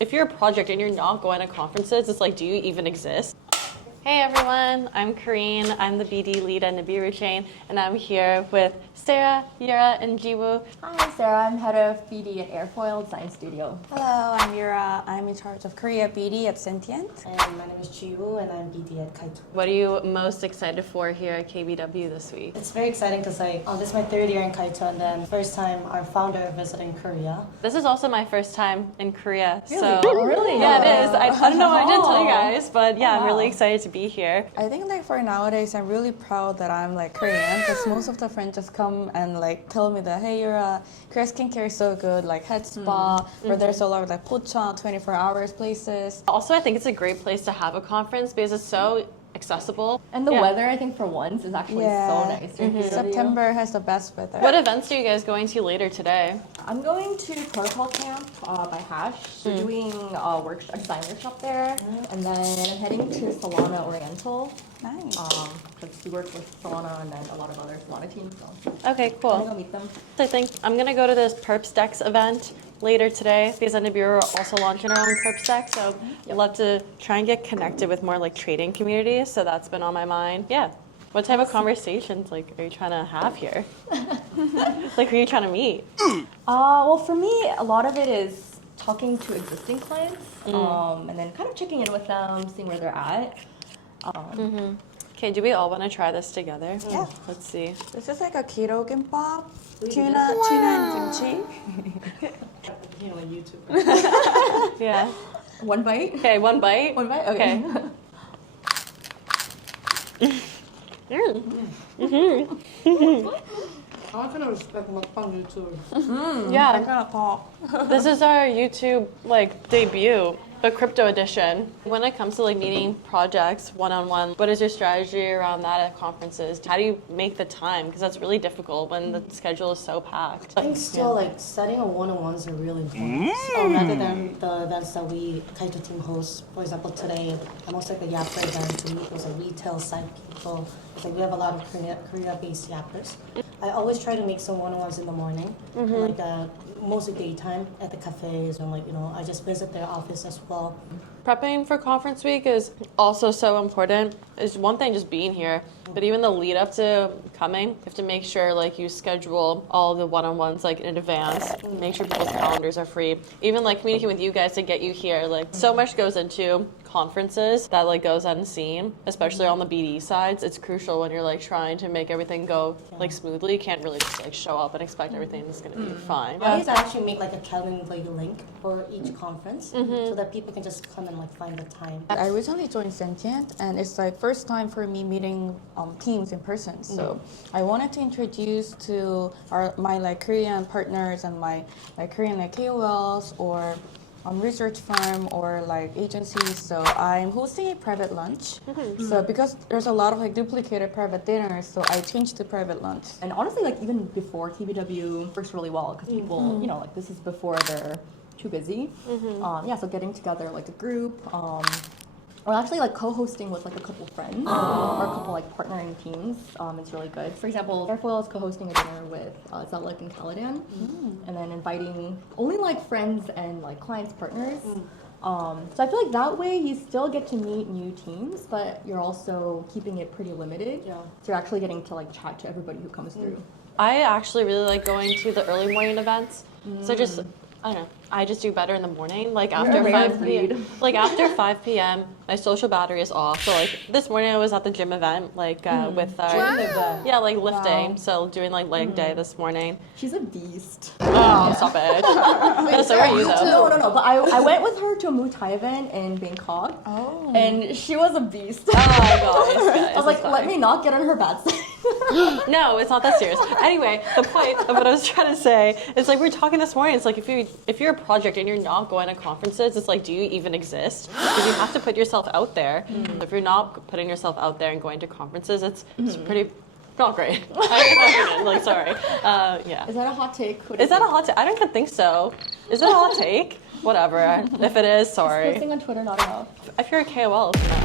If you're a project and you're not going to conferences, it's like, do you even exist? Hey everyone, I'm Karine. I'm the BD lead at Nibiru chain, and I'm here with Sarah, Yura, and Jiwoo. Hi, Sarah. I'm head of BD at Airfoil Design Studio. Hello, I'm Yura. I'm in charge of Korea BD at Sentient. And my name is Jiwoo, and I'm BD at Kaito. What are you most excited for here at KBW this week? It's very exciting because this is my third year in Kaito, and then first time our founder visiting Korea. This is also my first time in Korea. Really? So Oh, really? Yeah, it is. I don't know. I didn't tell you Oh. guys, but yeah, I'm Wow. really excited to be here. I think like for nowadays, I'm really proud that I'm like Korean because most of the friends just come and like tell me that, hey, Korea skincare is so good, like head spa, where there's a lot of like pocha, 24 hours places. Also, I think it's a great place to have a conference because it's so accessible. And the Yeah. weather, I think, for once, is actually so nice. September has the best weather. What events are you guys going to later today? I'm going to Protocol Camp by Hash. We're doing a design workshop there. And then I'm heading to Solana Oriental. Nice. Because we work with Solana and then a lot of other Solana teams. So Okay, I'm cool. going to meet them. I think I'm gonna go to this Perps Decks event later today because at Nibiru we're also launching our own Perps Deck. So I'd love to try and get connected with more like trading communities. So that's been on my mind. Yeah. What type of conversations like are you trying to have here? Like who are you trying to meet? Well, for me, a lot of it is talking to existing clients and then kind of checking in with them, seeing where they're at. Okay, do we all want to try this together? Yeah. Let's see. This is like a keto gimbap, tuna and kimchi. You know, YouTube. Yeah. One bite? Okay, one bite. One bite? Okay. I kind of respect Mukbang YouTubers. Yeah. I'm gonna talk. This is our YouTube like debut, the crypto edition. When it comes to like meeting projects one-on-one, what is your strategy around that at conferences? How do you make the time? Because that's really difficult when the schedule is so packed. I think still like setting a one-on-ones are really important. So rather than the events that we Kaito team hosts, for example, today I'm also like a Yapper event to meet with retail side people. It's like we have a lot of Korea-based Yappers. I always try to make some one-on-ones in the morning, like mostly daytime at the cafes, and like I just visit their office as well. Prepping for conference week is also so important. It's one thing just being here, but even the lead up to coming, you have to make sure like you schedule all the one-on-ones like in advance, make sure people's calendars are free. Even like communicating with you guys to get you here, like so much goes into conferences that like goes unseen, especially on the BD sides. It's crucial when you're like trying to make everything go like smoothly. You can't really just like show up and expect everything is gonna be fine. I used to actually make like a Calendly link for each conference so that people can just come and like find the time. I recently joined Sentient, and it's like first time for me meeting teams in person. So I wanted to introduce to my like Korean partners and my like Korean like KOLs or research firm or like agencies. So I'm hosting a private lunch. So because there's a lot of like duplicated private dinners, so I changed to private lunch. And honestly, like even before KBW works really well because people, like this is before they're too busy. So getting together like a group, or actually like co-hosting with like a couple friends or a couple like partnering teams is really good. For example, Airfoil is co-hosting a dinner with Zelik and Caladan, and then inviting only like friends and like clients, partners. So I feel like that way you still get to meet new teams, but you're also keeping it pretty limited. Yeah. So you're actually getting to like chat to everybody who comes through. I actually really like going to the early morning events. So just, I don't know, I just do better in the morning. Like after a rare 5 breed. p.m. Like after 5 p.m., my social battery is off. So like this morning I was at the gym event, like with our, yeah, like lifting. Wow. So doing like leg day this morning. She's a beast. Oh, stop it. No, so are you though. No. But I went with her to a Muay Thai event in Bangkok. Oh. And she was a beast. Oh, guys, I was like, let me not get on her bad side. No, it's not that serious. Anyway, the point of what I was trying to say is like we were talking this morning. It's like if you're a project and you're not going to conferences, it's like do you even exist? Because you have to put yourself out there. If you're not putting yourself out there and going to conferences, it's pretty not great. Like sorry. Yeah. Is that a hot take? Is that a hot take? I don't think so. Is that a hot take? Whatever. If it is, sorry. Posting on Twitter not enough. If you're a KOL, it's not.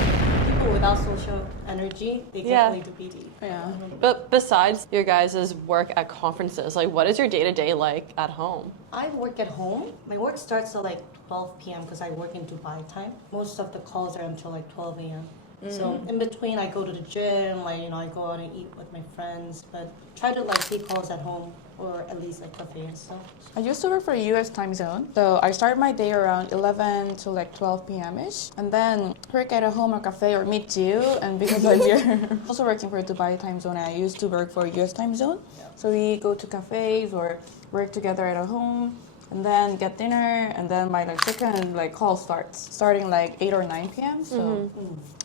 people without social energy, they Yeah. can't really do BD. Yeah. But besides your guys' work at conferences, like what is your day-to-day like at home? I work at home. My work starts at like 12 p.m. because I work in Dubai time. Most of the calls are until like 12 a.m. So in between, I go to the gym, like, I go out and eat with my friends, but try to like take calls at home or at least like cafe and stuff. I used to work for a US time zone. So I start my day around 11 to like 12 p.m.-ish. And then work at a home or cafe or meet you. And because I'm here, also working for a Dubai time zone, I used to work for a US time zone. So we go to cafes or work together at a home. And then get dinner. And then my like second like call starts. Starting like 8 or 9 p.m. So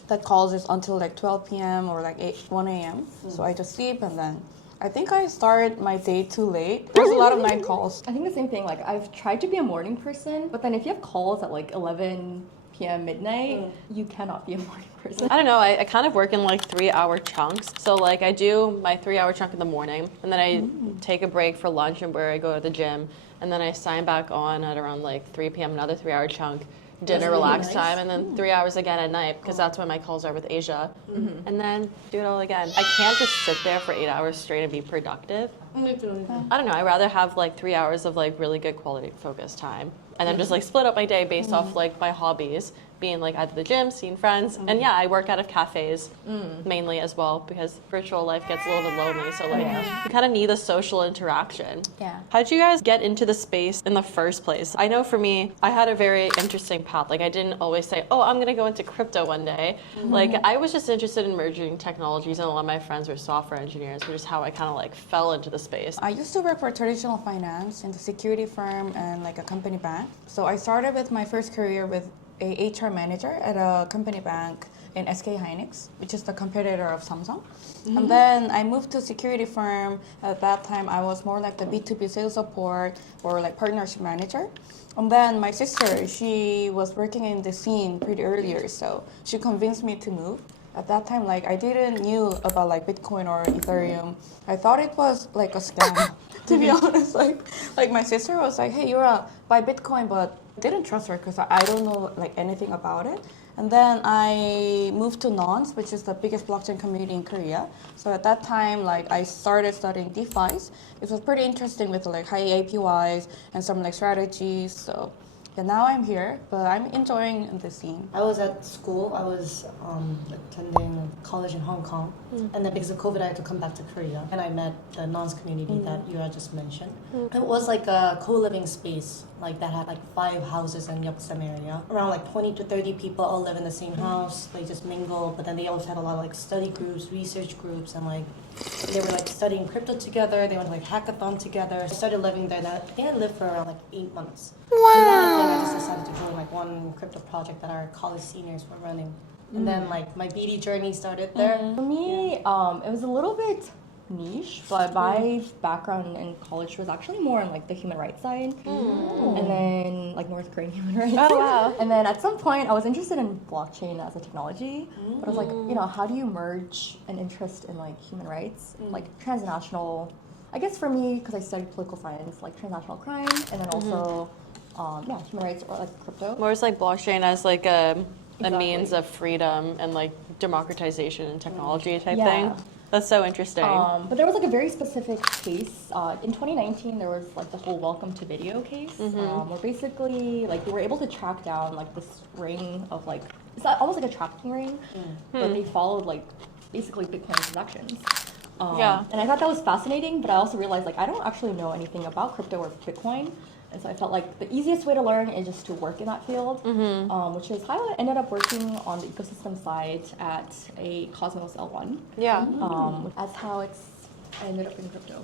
that calls is until like 12 p.m. or like 1 a.m. So I just sleep and then I think I start my day too late. There's a lot of night calls. I think the same thing. Like I've tried to be a morning person, but then if you have calls at like 11 p.m. midnight, you cannot be a morning person. I don't know, I kind of work in like 3-hour chunks. So like I do my 3-hour chunk in the morning and then I take a break for lunch and where I go to the gym and then I sign back on at around like 3 p.m. another 3-hour chunk. Dinner, really relax nice. time, and then 3 hours again at night because that's when my calls are with Asia. And then do it all again. I can't just sit there for 8 hours straight and be productive. I don't know, I'd rather have like 3 hours of like really good quality focused time and then just like split up my day based off like my hobbies, being like at the gym, seeing friends. And yeah, I work out of cafes mainly as well because virtual life gets a little bit lonely. So like you kind of need a social interaction. Yeah. How did you guys get into the space in the first place? I know for me, I had a very interesting path. Like I didn't always say, oh, I'm gonna go into crypto one day. Like I was just interested in emerging technologies and a lot of my friends were software engineers, which is how I kind of like fell into the space. I used to work for traditional finance in the security firm and like a company bank. So I started with my first career with a HR manager at a company bank in SK Hynix, which is the competitor of Samsung. And then I moved to a security firm. At that time, I was more like the B2B sales support or like partnership manager. And then my sister, she was working in the scene pretty earlier, so she convinced me to move. At that time, like I didn't knew about like Bitcoin or Ethereum. I thought it was like a scam. To be honest, like my sister was like, "Hey, Yura, buy Bitcoin," but I didn't trust her because I don't know like anything about it. And then I moved to Nons, which is the biggest blockchain community in Korea. So at that time, like I started studying DeFi's. It was pretty interesting with like high APYs and some like strategies. So yeah, now I'm here, but I'm enjoying the scene. I was at school. I was attending college in Hong Kong, and then because of COVID, I had to come back to Korea. And I met the Nons community that Yura just mentioned. It was like a co-living space, like that had like 5 houses in Yeoksam area. Around like 20 to 30 people all live in the same house. They just mingle, but then they also had a lot of like study groups, research groups, and like they were like studying crypto together. They went to like hackathon together. I started living there. I think I lived for around like 8 months. Wow. And then I just decided to join like one crypto project that our college seniors were running. And then like my BD journey started there. For me, it was a little bit niche, but my background in college was actually more on like the human rights side, and then like North Korean human rights. Oh, wow. And then at some point, I was interested in blockchain as a technology, but I was like, how do you merge an interest in like human rights, like transnational? I guess for me, because I studied political science, like transnational crime, and then also, human rights or like crypto. More as like blockchain as like a Exactly. means of freedom and like democratization and technology type Yeah. thing. That's so interesting. But there was like a very specific case. In 2019, there was like the whole welcome to video case, where basically like they were able to track down like this ring of like, it's almost like a tracking ring, but they followed like basically Bitcoin transactions. Yeah. And I thought that was fascinating, but I also realized like I don't actually know anything about crypto or Bitcoin. And so I felt like the easiest way to learn is just to work in that field, which is how I ended up working on the ecosystem side at a Cosmos L1. Yeah. That's how I ended up in crypto.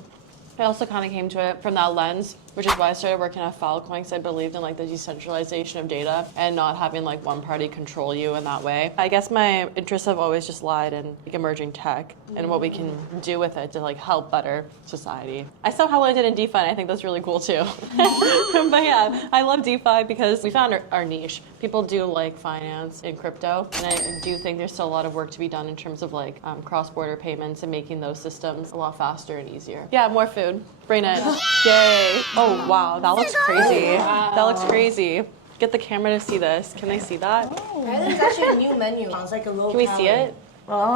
I also kind of came to it from that lens, which is why I started working at Filecoin because I believed in like the decentralization of data and not having like one party control you in that way. I guess my interests have always just lied in like emerging tech and what we can do with it to like help better society. I somehow landed in DeFi and I think that's really cool too. But yeah, I love DeFi because we found our niche. People do like finance in crypto, and I do think there's still a lot of work to be done in terms of like cross-border payments and making those systems a lot faster and easier. Yeah, more food. Bring it. Yay. Oh, wow. That looks crazy. That looks crazy. get the camera to see this. Can they see that? Oh. There's actually a new menu. It's like a low Can we see it? Oh,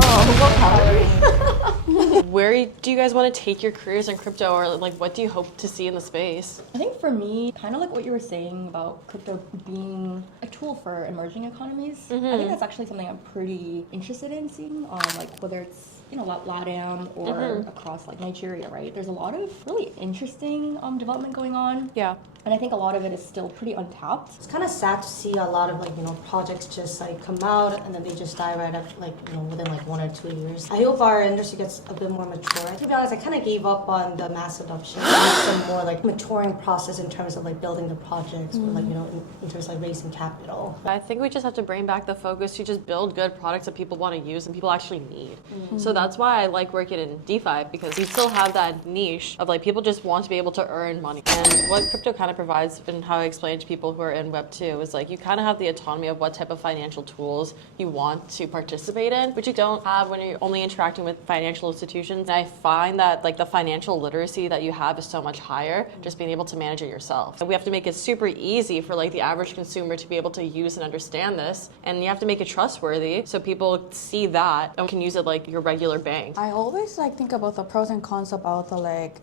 Where do you guys want to take your careers in crypto, or like what do you hope to see in the space? I think for me, kind of like what you were saying about crypto being a tool for emerging economies, I think that's actually something I'm pretty interested in seeing, like whether it's LATAM or across like Nigeria, right? There's a lot of really interesting development going on. Yeah. And I think a lot of it is still pretty untapped. It's kind of sad to see a lot of like, projects just like come out and then they just die right after like, within like 1 or 2 years. I hope our industry gets a bit more mature. To be honest, I kind of gave up on the mass adoption. Some more like maturing process in terms of like building the projects, or like, in terms of like raising capital. I think we just have to bring back the focus to just build good products that people want to use and people actually need. So that's why I like working in DeFi, because you still have that niche of like people just want to be able to earn money. And what crypto kind of provides, and how I explain to people who are in Web 2, is like you kind of have the autonomy of what type of financial tools you want to participate in, which you don't have when you're only interacting with financial institutions. And I find that like the financial literacy that you have is so much higher just being able to manage it yourself. And we have to make it super easy for like the average consumer to be able to use and understand this, and you have to make it trustworthy so people see that and can use it like your regular bank. I always like think about the pros and cons about the like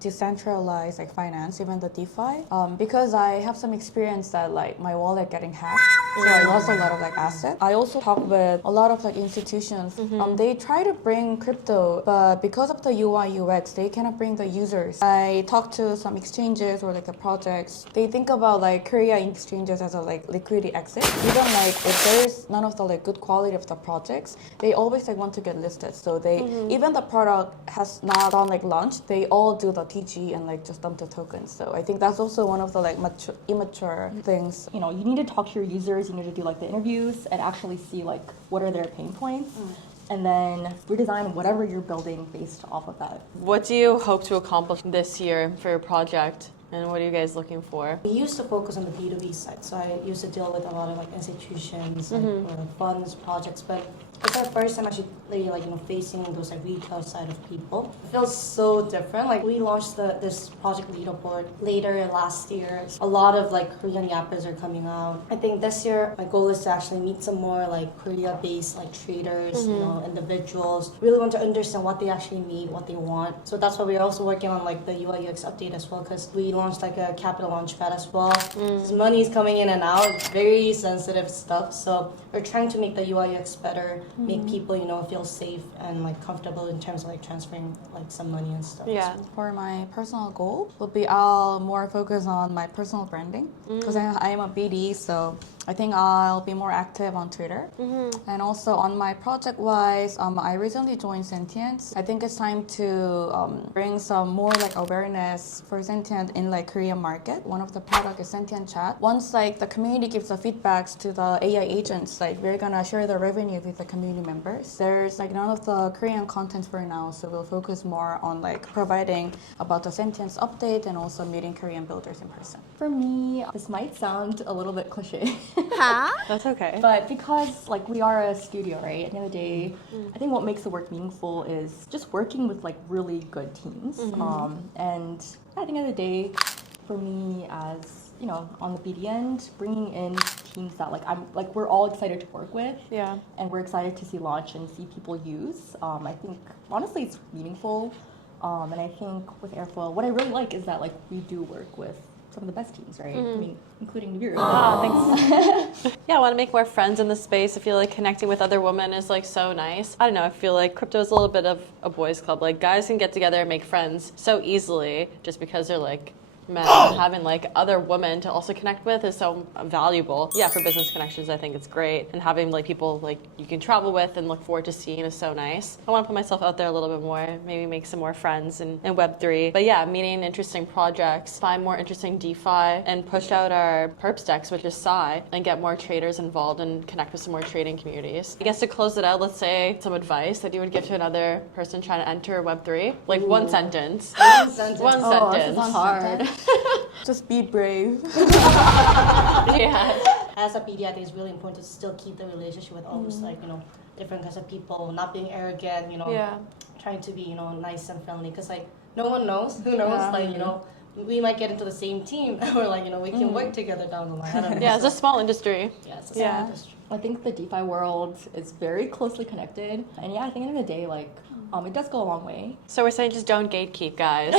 decentralized like finance, even the DeFi, because I have some experience that like my wallet getting hacked, so I lost a lot of like assets. I also talk with a lot of like institutions. They try to bring crypto, but because of the UI UX, they cannot bring the users. I talk to some exchanges or like the projects. They think about like Korea exchanges as a like liquidity exit. Even like if there's none of the like good quality of the projects, they always like want to get listed. So they even the product has not done like launch, they all do the TG and like just dump the tokens. So I think that's also one of the like immature things. You need to talk to your users, you need to do like the interviews and actually see like what are their pain points. And then redesign whatever you're building based off of that. What do you hope to accomplish this year for your project? And what are you guys looking for? We used to focus on the B2B side, so I used to deal with a lot of like institutions, like, or funds, projects, but it's our first time actually facing those like retail side of people. It feels so different. Like we launched this project leaderboard later last year. A lot of like Korean yappers are coming out. I think this year my goal is to actually meet some more like Korea-based like traders, individuals. Really want to understand what they actually need, what they want. So that's why we're also working on like the UI UX update as well, because we launched like a capital launchpad as well. This money is coming in and out. It's very sensitive stuff. So we're trying to make the UI UX better, make people feel safe and like comfortable in terms of like transferring like some money and stuff. Yeah. For my personal goal will be I'll more focus on my personal branding, because I am a BD, so I think I'll be more active on Twitter. And also on my project wise, I recently joined Sentience. I think it's time to bring some more like awareness for Sentient in like Korean market. One of the product is Sentient Chat. Once like the community gives the feedbacks to the AI agents, like we're gonna share the revenue with the community members. There's like none of the Korean content for now, so we'll focus more on like providing about the Sentience update and also meeting Korean builders in person. For me, this might sound a little bit cliche. That's okay. But because like we are a studio, right? At the end of the day, I think what makes the work meaningful is just working with like really good teams. And at the end of the day, for me as on the BD end, bringing in teams that we're all excited to work with. Yeah. And we're excited to see launch and see people use. I think honestly it's meaningful. And I think with Airfoil, what I really like is that like we do work with some of the best teams, right? I mean, including Nibiru. Thanks. Yeah, I want to make more friends in the space. I feel like connecting with other women is like so nice. I don't know, I feel like crypto is a little bit of a boys club. Like guys can get together and make friends so easily just because they're like men. Having like other women to also connect with is so valuable. Yeah, for business connections, I think it's great. And having like people like you can travel with and look forward to seeing is so nice. I want to put myself out there a little bit more, maybe make some more friends in Web3. But yeah, meeting interesting projects, find more interesting DeFi, and push out our perps decks, which is Psy, and get more traders involved and connect with some more trading communities. I guess to close it out, let's say some advice that you would give to another person trying to enter Web3. Like one sentence. One sentence. One Oh, sentence. this is hard. Just be brave. Yeah. As a BD, I think it's really important to still keep the relationship with all those different kinds of people, not being arrogant, Yeah. trying to be nice and friendly, because like no one knows who knows we might get into the same team, or like, you know, we can work together down the line. I don't know. Yeah, it's a small industry. Yeah, it's a Yeah. small industry. I think the DeFi world is very closely connected, and yeah, I think at the end of the day, like, it does go a long way. So we're saying just don't gatekeep, guys.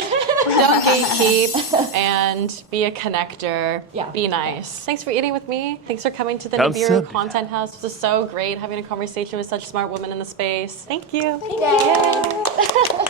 Don't gatekeep and be a connector. Yeah. Be nice. Thanks for eating with me. Thanks for coming to the 감사합니다. Nibiru Content House. This was so great having a conversation with such smart women in the space. Thank you. Yeah.